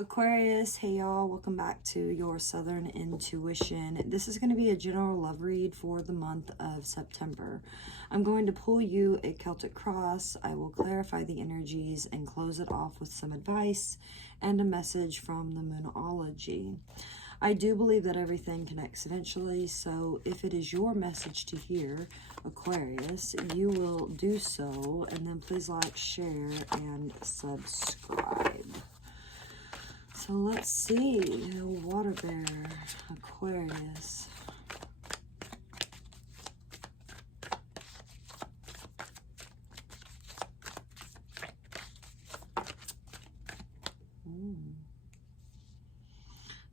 Aquarius, hey y'all, welcome back to your Southern Intuition. This is going to be a general love read for the month of September. I'm going to pull you a Celtic cross. I will clarify the energies and close it off with some advice and a message from the Moonology. I do believe that everything connects eventually, so if it is your message to hear, Aquarius, you will do so, and then please like, share, and subscribe. So let's see, water bear, Aquarius.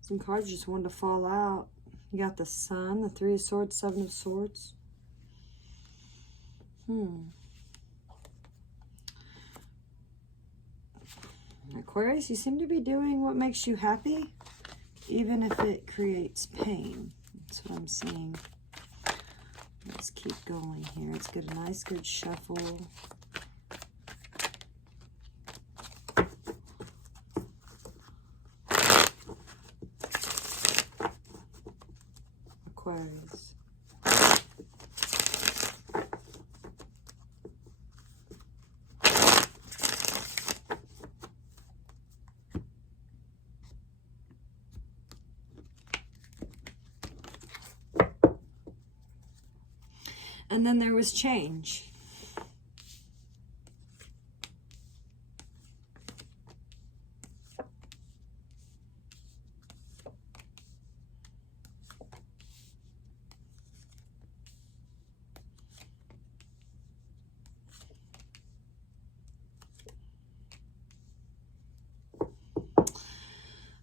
Some cards just wanted to fall out. You got the Sun, the Three of Swords, Seven of Swords. Aquarius, you seem to be doing what makes you happy, even if it creates pain. That's what I'm seeing. Let's keep going here. Let's get a nice, good shuffle. Aquarius. And then there was change.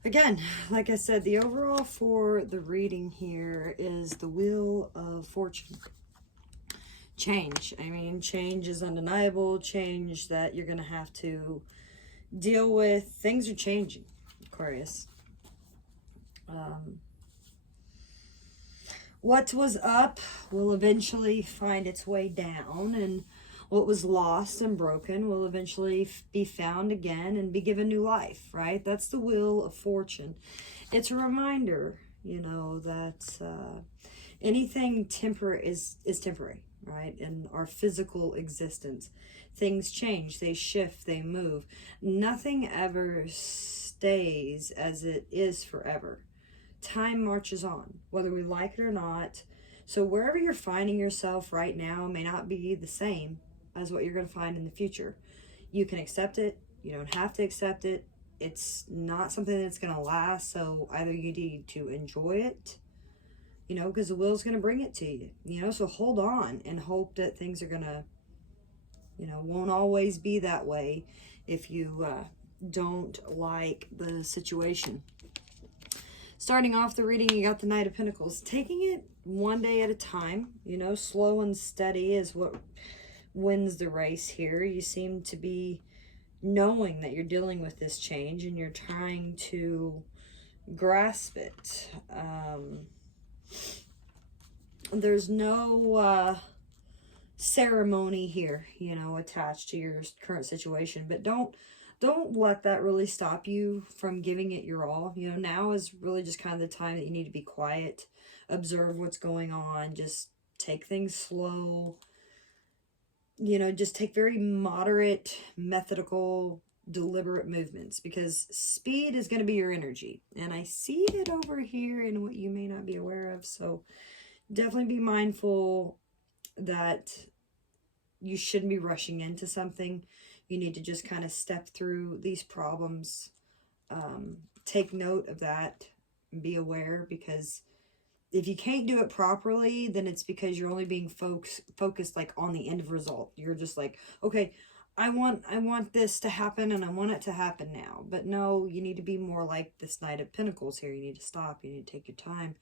Again, like I said, the overall for the reading here is the Wheel of Fortune. Change. I mean, change is undeniable. Change that you're going to have to deal with. Things are changing, Aquarius. What was up will eventually find its way down, and what was lost and broken will eventually be found again and be given new life, right? That's the Wheel of Fortune. It's a reminder, you know, that anything is temporary, right? In our physical existence, things change, they shift, they move. Nothing ever stays as it is forever. Time marches on, whether we like it or not. So wherever you're finding yourself right now may not be the same as what you're going to find in the future. You can accept it. You don't have to accept it. It's not something that's going to last. So either you need to enjoy it, you know, because the wheel's going to bring it to you, you know, so hold on and hope that things are going to, you know, won't always be that way if you don't like the situation. Starting off the reading, you got the Knight of Pentacles. Taking it one day at a time, you know, slow and steady is what wins the race here. You seem to be knowing that you're dealing with this change and you're trying to grasp it. There's no ceremony here, you know, attached to your current situation, but don't let that really stop you from giving it your all. You know, now is really just kind of the time that you need to be quiet, observe what's going on, just take things slow, you know, just take very moderate, methodical, deliberate movements, because speed is going to be your energy. And I see it over here in what you may not be aware of. So definitely be mindful that you shouldn't be rushing into something. You need to just kind of step through these problems. Take note of that. Be aware, because if you can't do it properly, then it's because you're only being focused like on the end result. You're just like, okay, I want this to happen and I want it to happen now. But no, you need to be more like this Knight of Pentacles here. You need to stop. You need to take your time.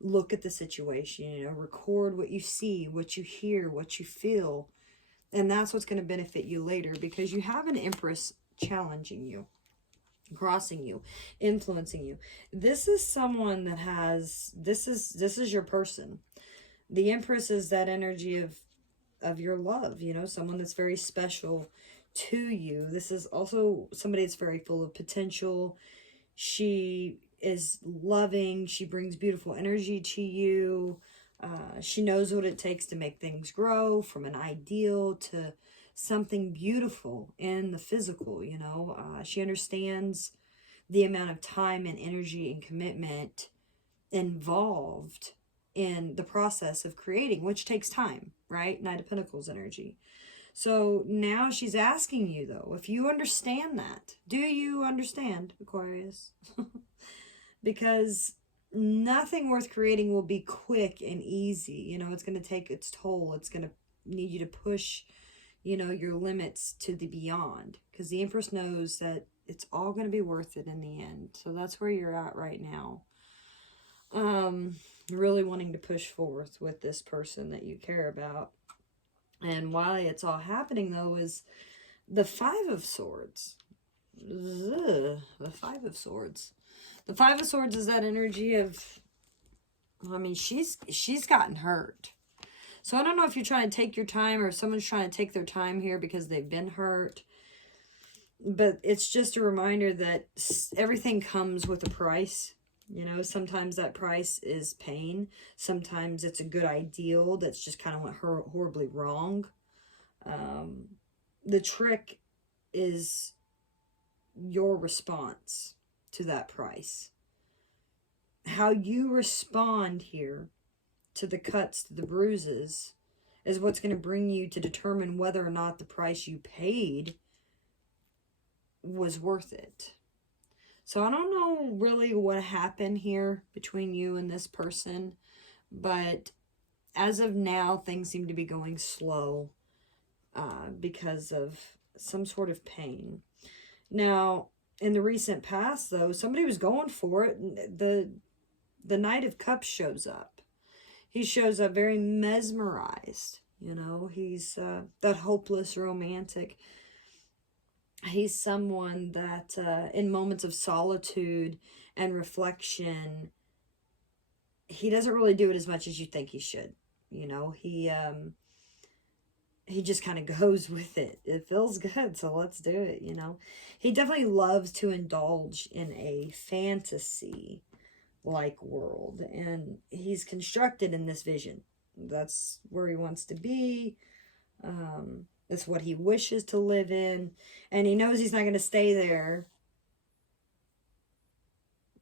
Look at the situation, you know, record what you see, what you hear, what you feel. And that's what's going to benefit you later, because you have an Empress challenging you, crossing you, influencing you. This is someone that has, this is your person. The Empress is that energy of your love, you know, someone that's very special to you. This is also somebody that's very full of potential. She is loving. She brings beautiful energy to you. She knows what it takes to make things grow from an ideal to something beautiful in the physical, you know. She understands the amount of time and energy and commitment involved in the process of creating, which takes time, right? Knight of Pentacles energy. So now she's asking you, though, if you understand that. Do you understand, Aquarius? Because nothing worth creating will be quick and easy. You know, it's going to take its toll. It's going to need you to push, you know, your limits to the beyond. Because the Empress knows that it's all going to be worth it in the end. So that's where you're at right now. Really wanting to push forth with this person that you care about. And why it's all happening, though, is the Five of Swords. Ugh, the Five of Swords. The Five of Swords is that energy of, I mean, she's gotten hurt. So I don't know if you're trying to take your time or if someone's trying to take their time here because they've been hurt. But it's just a reminder that everything comes with a price. You know, sometimes that price is pain. Sometimes it's a good ideal that's just kind of went horribly wrong. The trick is your response to that price. How you respond here to the cuts, to the bruises, is what's going to bring you to determine whether or not the price you paid was worth it. So I don't know really what happened here between you and this person, but as of now, things seem to be going slow because of some sort of pain. Now, in the recent past, though, somebody was going for it. The Knight of Cups shows up. He shows up very mesmerized. You know, he's that hopeless romantic. He's someone that in moments of solitude and reflection, he doesn't really do it as much as you think he should. You know, he just kind of goes with it. It feels good, so let's do it, you know. He definitely loves to indulge in a fantasy-like world, and he's constructed in this vision. That's where he wants to be. That's what he wishes to live in. And he knows he's not going to stay there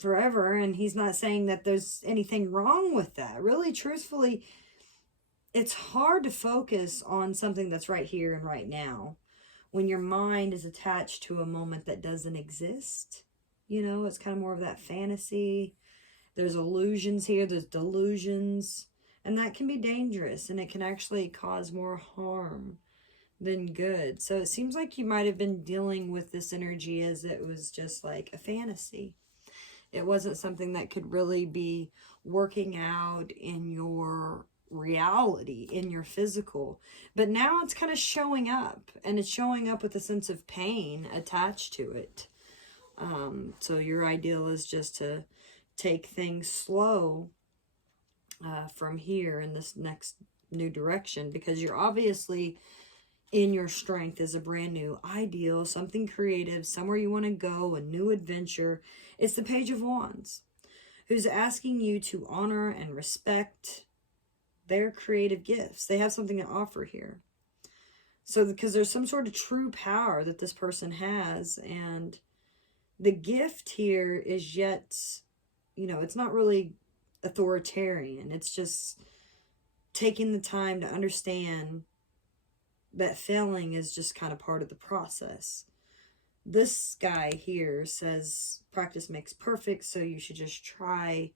forever. And he's not saying that there's anything wrong with that. Really, truthfully, it's hard to focus on something that's right here and right now when your mind is attached to a moment that doesn't exist. You know, it's kind of more of that fantasy. There's illusions here. There's delusions. And that can be dangerous. And it can actually cause more harm than good. So it seems like you might have been dealing with this energy as it was just like a fantasy. It wasn't something that could really be working out in your reality, in your physical. But now it's kind of showing up, and it's showing up with a sense of pain attached to it. So your ideal is just to take things slow from here in this next new direction, because you're obviously in your strength is a brand new ideal, something creative, somewhere you want to go, a new adventure. It's the Page of Wands, who's asking you to honor and respect their creative gifts. They have something to offer here. So because there's some sort of true power that this person has, and the gift here is yet, you know, it's not really authoritarian. It's just taking the time to understand that failing is just kind of part of the process. This guy here says practice makes perfect, so you should just try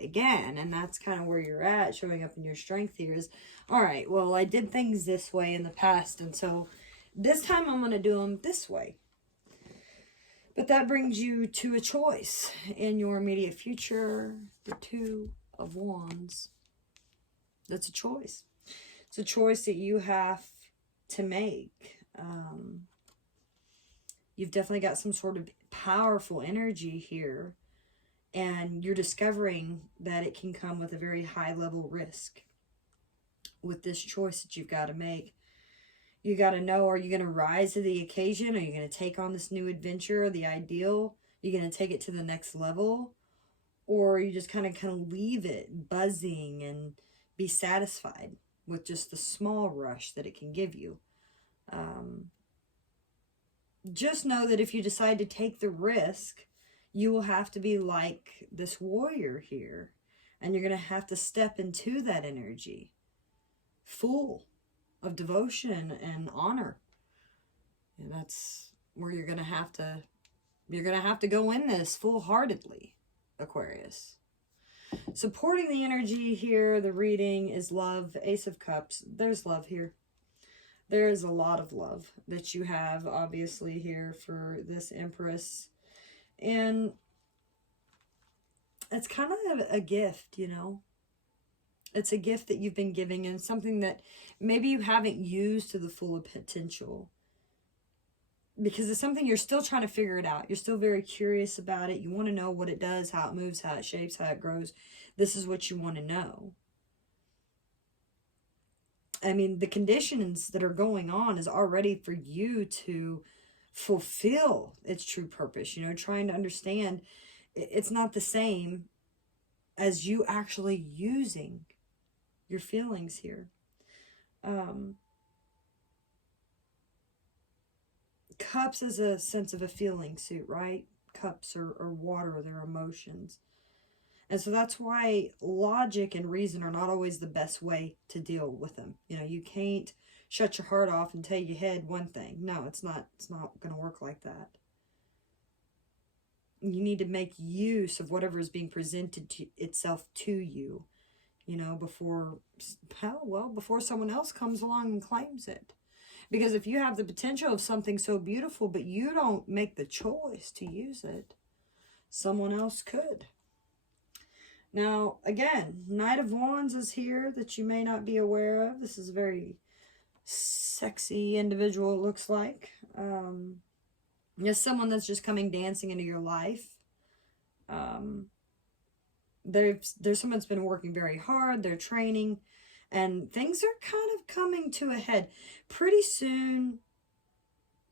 again. And that's kind of where you're at, showing up in your strength here is, all right, well, I did things this way in the past, and so this time I'm going to do them this way. But that brings you to a choice in your immediate future. The Two of Wands. That's a choice. It's a choice that you have to make. You've definitely got some sort of powerful energy here, and you're discovering that it can come with a very high level risk with this choice that you've got to make. You got to know, are you going to rise to the occasion? Are you going to take on this new adventure, the ideal? Are you going to take it to the next level? Or you just kind of leave it buzzing and be satisfied with just the small rush that it can give you? Just know that if you decide to take the risk, you will have to be like this warrior here. And you're going to have to step into that energy full of devotion and honor. And that's where you're going to have to go in this full-heartedly, Aquarius. Supporting the energy here, the reading is love, Ace of Cups. There's love here. There is a lot of love that you have, obviously, here for this Empress. And it's kind of a gift, you know. It's a gift that you've been giving, and something that maybe you haven't used to the full potential. Because it's something you're still trying to figure it out. You're still very curious about it. You want to know what it does, how it moves, how it shapes, how it grows. This is what you want to know. I mean, the conditions that are going on is already for you to fulfill its true purpose. You know, trying to understand it's not the same as you actually using your feelings here. Cups is a sense of a feeling suit, right? Cups are water, they're emotions. And so that's why logic and reason are not always the best way to deal with them. You know, you can't shut your heart off and tell your head one thing. No, it's not going to work like that. You need to make use of whatever is being presented to itself to you, you know, before someone else comes along and claims it. Because if you have the potential of something so beautiful, but you don't make the choice to use it, someone else could. Now, again, Knight of Wands is here that you may not be aware of. This is a very sexy individual, it looks like. There's someone that's just coming dancing into your life. There's someone that's been working very hard. They're training. And things are kind of coming to a head. Pretty soon,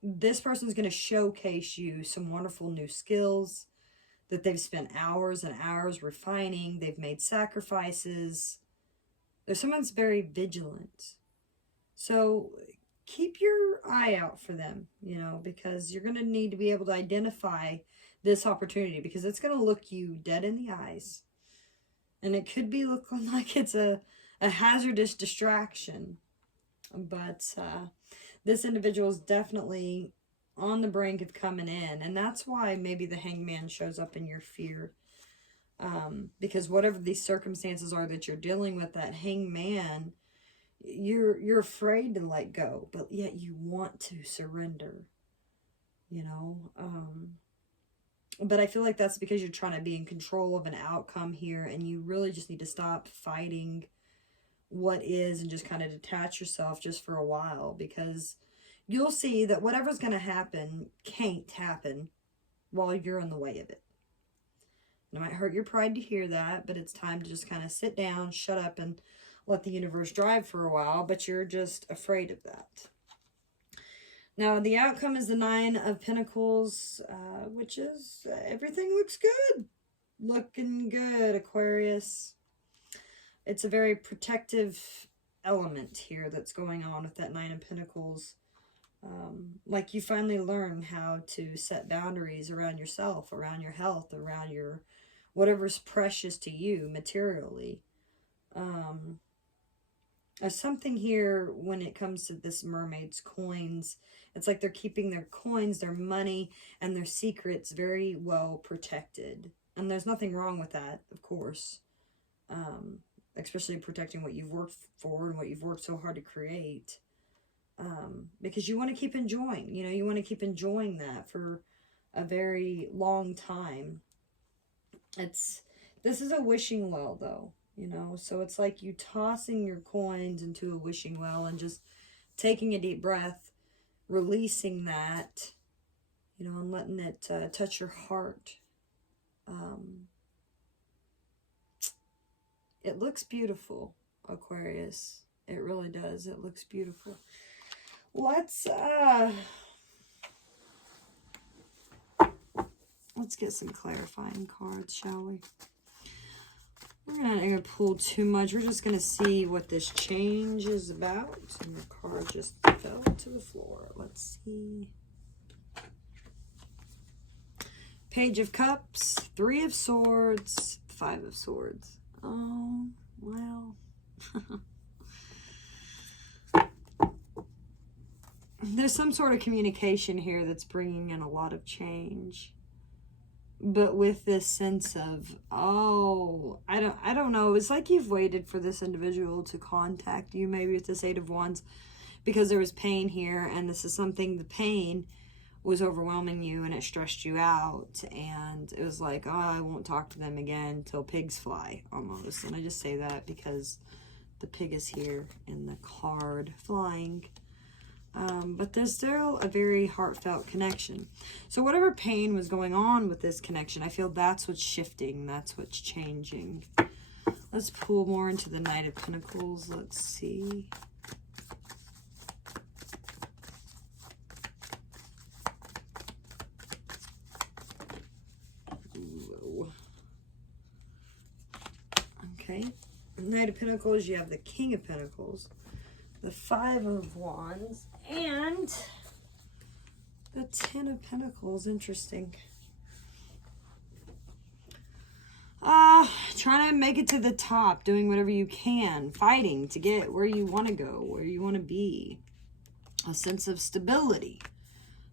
this person's going to showcase you some wonderful new skills that they've spent hours and hours refining. They've made sacrifices. There's someone that's very vigilant. So keep your eye out for them, you know, because you're going to need to be able to identify this opportunity, because it's going to look you dead in the eyes. And it could be looking like it's a hazardous distraction. But this individual is definitely on the brink of coming in. And that's why maybe the Hangman shows up in your fear. Because whatever these circumstances are that you're dealing with, that Hangman, you're afraid to let go, but yet you want to surrender, you know. But I feel like that's because you're trying to be in control of an outcome here, and you really just need to stop fighting what is and just kind of detach yourself just for a while, because you'll see that whatever's going to happen can't happen while you're in the way of it. It might hurt your pride to hear that, but it's time to just kind of sit down, shut up, and let the universe drive for a while, but you're just afraid of that. Now, the outcome is the Nine of Pentacles, which is everything looks good. Looking good, Aquarius. It's a very protective element here that's going on with that Nine of Pentacles. Like you finally learn how to set boundaries around yourself, around your health, around your whatever's precious to you materially. There's something here when it comes to this mermaid's coins. It's like they're keeping their coins, their money, and their secrets very well protected. And there's nothing wrong with that, of course. Especially protecting what you've worked for and what you've worked so hard to create. Because you want to keep enjoying, you know, you want to keep enjoying that for a very long time. This is a wishing well, though, you know, so it's like you tossing your coins into a wishing well and just taking a deep breath, releasing that, you know, and letting it touch your heart. It looks beautiful, Aquarius. It really does. It looks beautiful. let's get some clarifying cards, shall we? We're not going to pull too much. We're just going to see what this change is about. And the card just fell to the floor. Let's see. Page of Cups, 3 of Swords, 5 of Swords. Oh, well. There's some sort of communication here that's bringing in a lot of change. But with this sense of, oh, I don't know. It's like you've waited for this individual to contact you, maybe with this 8 of Wands, because there was pain here, and this is something, the pain was overwhelming you, and it stressed you out, and it was like, oh, I won't talk to them again till pigs fly, almost. And I just say that because the pig is here in the card flying. But there's still a very heartfelt connection. So whatever pain was going on with this connection, I feel that's what's shifting. That's what's changing. Let's pull more into the Knight of Pentacles. Let's see. Whoa. Okay. Knight of Pentacles, you have the King of Pentacles, the 5 of Wands, and the 10 of Pentacles. Interesting. Trying to make it to the top, doing whatever you can, fighting to get where you want to go, where you want to be. A sense of stability.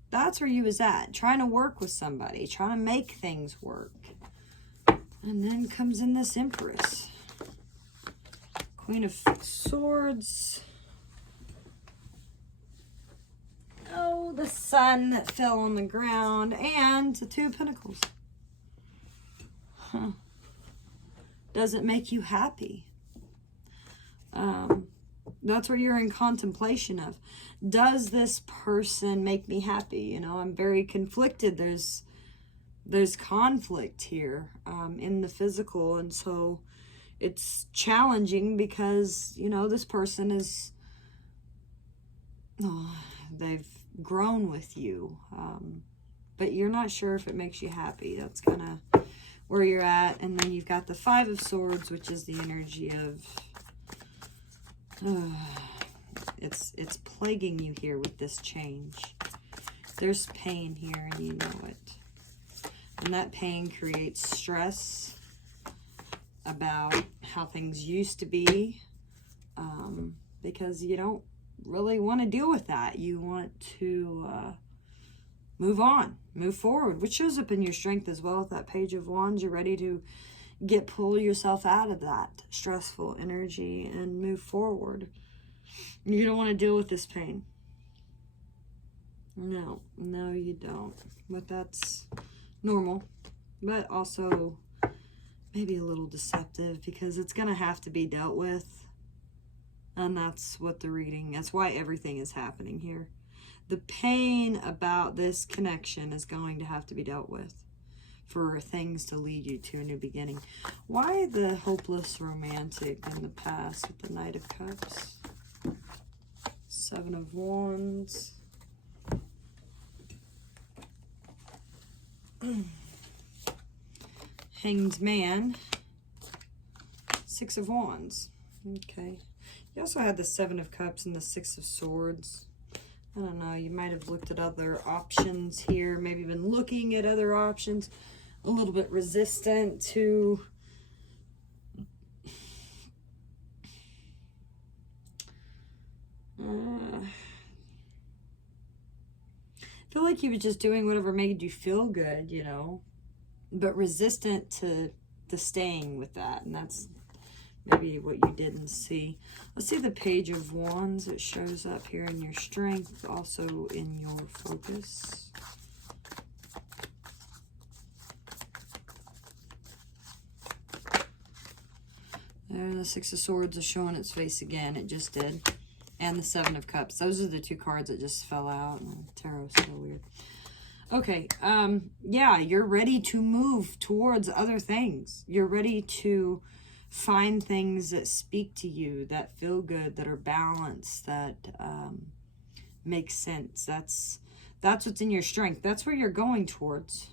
That's where you was at. Trying to work with somebody, trying to make things work. And then comes in this Empress. Queen of Swords. Oh, the Sun that fell on the ground, and the 2 of Pentacles. Huh. Doesn't make you happy. That's where you're in contemplation of, does this person make me happy? You know, I'm very conflicted. There's conflict here in the physical, and so it's challenging because, you know, this person is, they've grown with you, but you're not sure if it makes you happy. That's kind of where you're at. And then you've got the 5 of Swords, which is the energy of, it's plaguing you here with this change. There's pain here, and you know it. And that pain creates stress about how things used to be, because you don't really want to deal with that. You want to move on, move forward, which shows up in your strength as well with that Page of Wands. You're ready to pull yourself out of that stressful energy and move forward. You don't want to deal with this pain. No, you don't. But that's normal, but also maybe a little deceptive, because it's going to have to be dealt with. And that's what the reading, that's why everything is happening here. The pain about this connection is going to have to be dealt with for things to lead you to a new beginning. Why the hopeless romantic in the past with the Knight of Cups? 7 of Wands. Hanged Man. 6 of Wands. Okay. You also had the 7 of Cups and the 6 of Swords. I don't know, you might have looked at other options here, maybe been looking at other options, a little bit resistant to I feel like you were just doing whatever made you feel good, you know, but resistant to staying with that, and that's maybe what you didn't see. Let's see the Page of Wands. It shows up here in your strength, also in your focus. There, the 6 of Swords is showing its face again. It just did. And the 7 of Cups. Those are the 2 cards that just fell out. And the tarot's so weird. Okay, yeah, you're ready to move towards other things. You're ready to find things that speak to you, that feel good, that are balanced, that makes sense. That's what's in your strength. That's where you're going towards.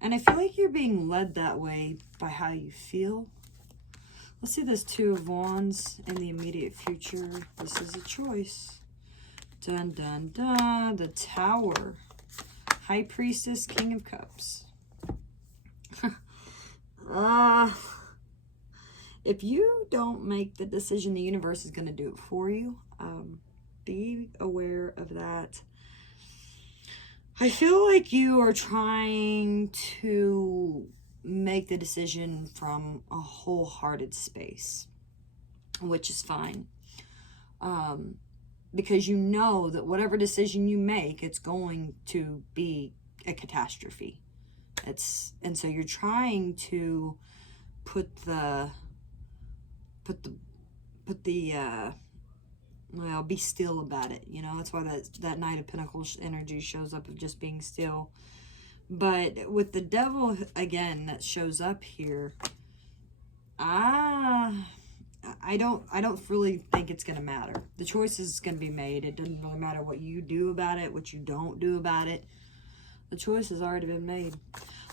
And I feel like you're being led that way by how you feel. Let's see this Two of Wands in the immediate future. This is a choice. Dun, dun, dun. The Tower. High Priestess, King of Cups. If you don't make the decision, the universe is going to do it for you. Be aware of that. I feel like you are trying to make the decision from a wholehearted space, which is fine. Because you know that whatever decision you make, it's going to be a catastrophe. And so you're trying to put the well, be still about it. You know, that's why that Knight of Pentacles energy shows up of just being still. But with the Devil, again, that shows up here, I don't really think it's going to matter. The choice is going to be made. It doesn't really matter what you do about it, what you don't do about it. The choice has already been made.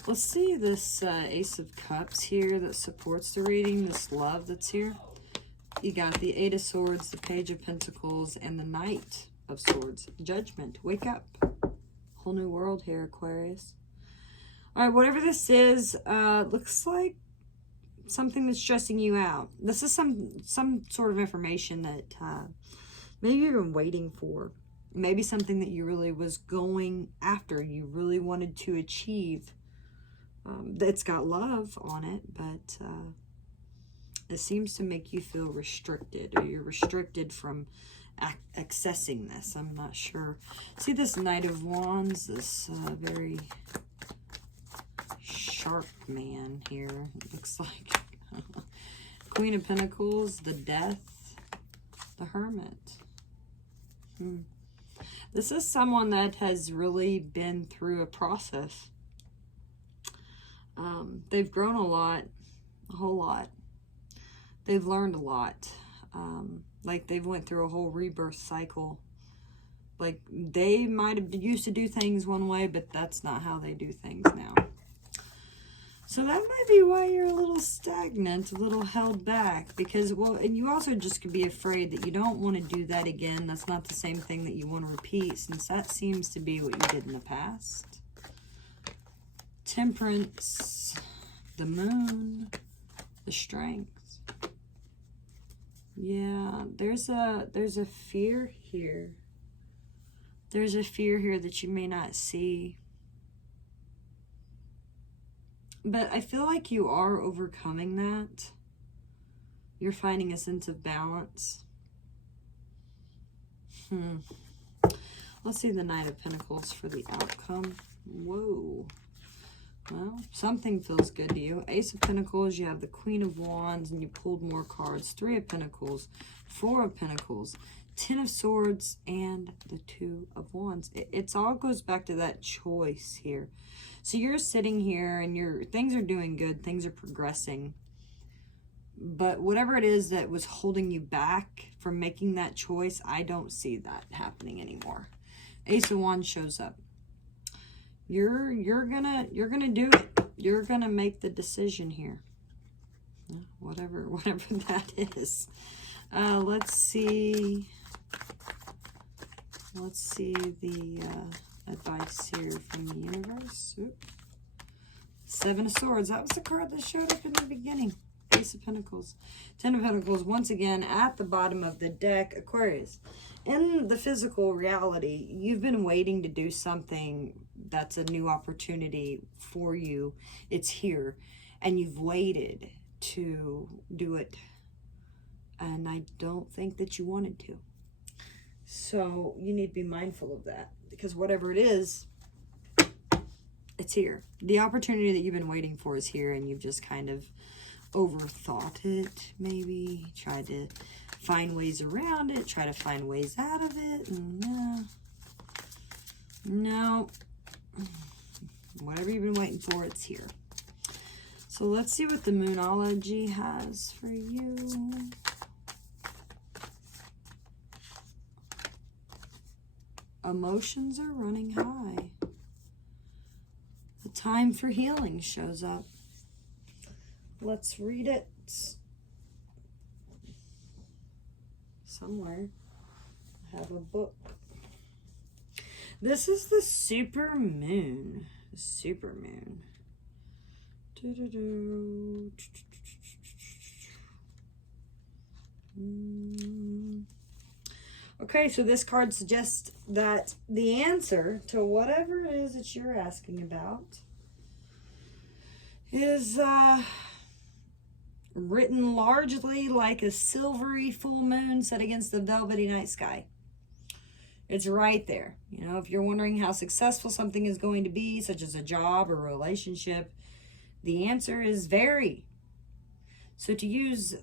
Let's see this Ace of Cups here that supports the reading, this love that's here. You got the Eight of Swords, the Page of Pentacles, and the Knight of Swords. Judgment. Wake up. Whole new world here, Aquarius. All right, whatever this is, looks like something that's stressing you out. This is some sort of information that maybe you've been waiting for. Maybe something that you really was going after. You really wanted to achieve. It's got love on it, but it seems to make you feel restricted, or you're restricted from accessing this. I'm not sure. See this Knight of Wands, this very sharp man here. It looks like Queen of Pentacles, the Death, the Hermit. This is someone that has really been through a process. They've grown a lot, a whole lot. They've learned a lot. Like they've went through a whole rebirth cycle. Like they might have used to do things one way, but that's not how they do things now. So that might be why you're a little stagnant, a little held back. Because, well, and you also just could be afraid that you don't want to do that again. That's not the same thing that you want to repeat, since that seems to be what you did in the past. Temperance, the Moon, the Strength. Yeah, there's a fear here. There's a fear here that you may not see. But I feel like you are overcoming that. You're finding a sense of balance. Let's see the Knight of Pentacles for the outcome. Whoa. Well, something feels good to you. Ace of Pentacles, you have the Queen of Wands, and you pulled more cards. Three of Pentacles, Four of Pentacles, Ten of Swords, and the Two of Wands. It all goes back to that choice here. So you're sitting here and things are doing good, things are progressing. But whatever it is that was holding you back from making that choice, I don't see that happening anymore. Ace of Wands shows up. You're gonna do it. You're gonna make the decision here. Whatever that is. Let's see the advice here from the universe. Oops. Seven of Swords. That was the card that showed up in the beginning. Ace of Pentacles. Ten of Pentacles. Once again, at the bottom of the deck, Aquarius. In the physical reality, you've been waiting to do something that's a new opportunity for you. It's here. And you've waited to do it. And I don't think that you wanted to. So you need to be mindful of that. Because whatever it is, it's here. The opportunity that you've been waiting for is here, and you've just kind of overthought it, maybe. Tried to find ways around it, try to find ways out of it. And, no. Whatever you've been waiting for, it's here. So let's see what the Moonology has for you. Emotions are running high. The time for healing shows up. Let's read it somewhere. I have a book. This is the super moon. The super moon. Okay, so this card suggests that the answer to whatever it is that you're asking about is written largely like a silvery full moon set against the velvety night sky. It's right there. You know, if you're wondering how successful something is going to be, such as a job or relationship, the answer is very. So to use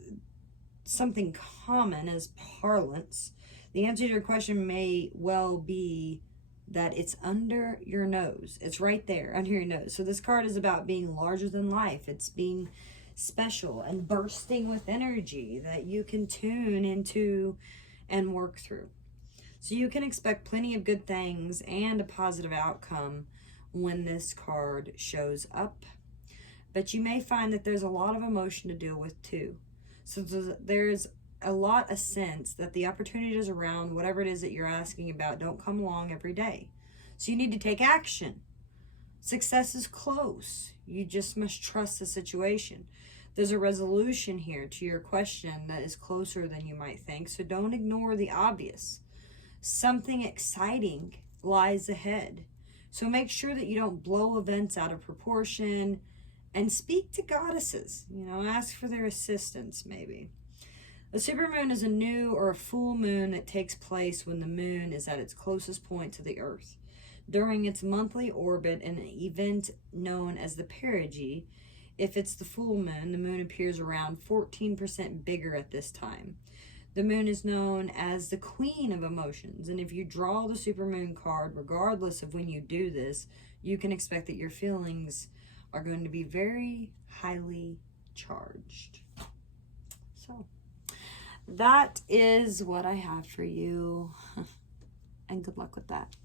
something common as parlance, the answer to your question may well be that it's under your nose. It's right there, under your nose. So this card is about being larger than life. It's being special and bursting with energy that you can tune into and work through. So you can expect plenty of good things and a positive outcome when this card shows up. But you may find that there's a lot of emotion to deal with too. So there's a lot of sense that the opportunities around whatever it is that you're asking about don't come along every day. So you need to take action. Success is close. You just must trust the situation. There's a resolution here to your question that is closer than you might think. So don't ignore the obvious. Something exciting lies ahead. So make sure that you don't blow events out of proportion, and speak to goddesses. You know, ask for their assistance maybe. A supermoon is a new or a full moon that takes place when the moon is at its closest point to the earth. During its monthly orbit, an event known as the perigee, if it's the full moon, the moon appears around 14% bigger at this time. The moon is known as the queen of emotions, and if you draw the supermoon card, regardless of when you do this, you can expect that your feelings are going to be very highly charged. So that is what I have for you, and good luck with that.